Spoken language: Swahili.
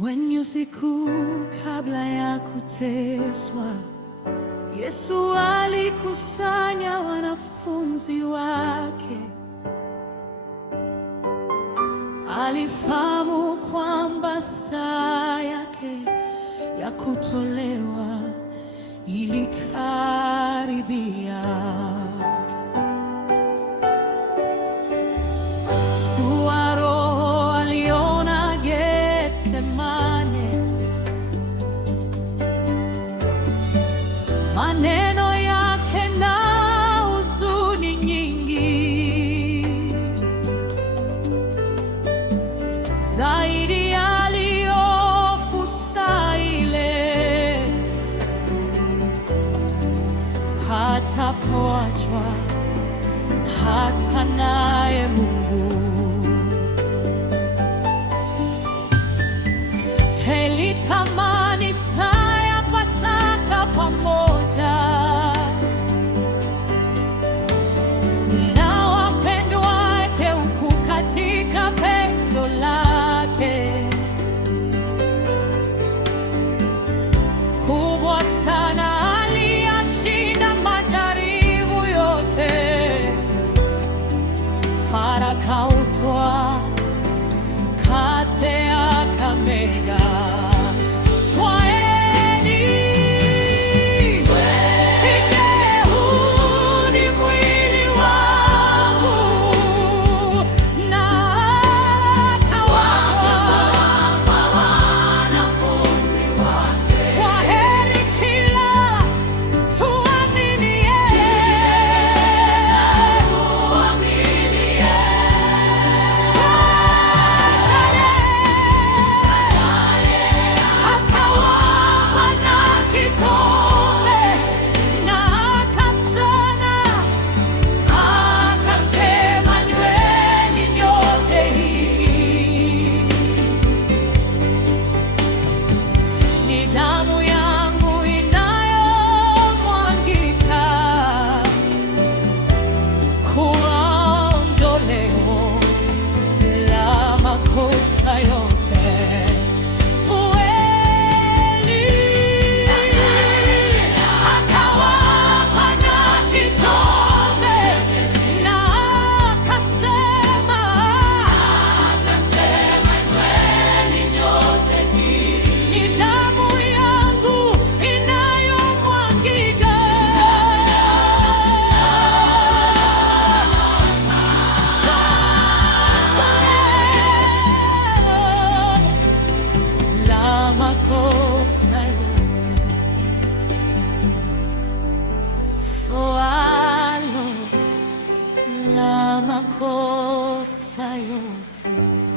Wenye siku kabla ya kuteswa, Yesu alikusanya wanafunzi wake. Alifahamu kwamba saa yake ya kutolewa ilikaribia. Maneno yake na huzuni nyingi zaidi yaliyofu saa ile, hatapoachwa hata naye Mungu. Nilitamani saa ya Pasaka pamoja na wapendwa wake huku katika pendo lake kubwa sana. Aliyashinda majaribu yote, faraka utwa kate akamega. Makosa yote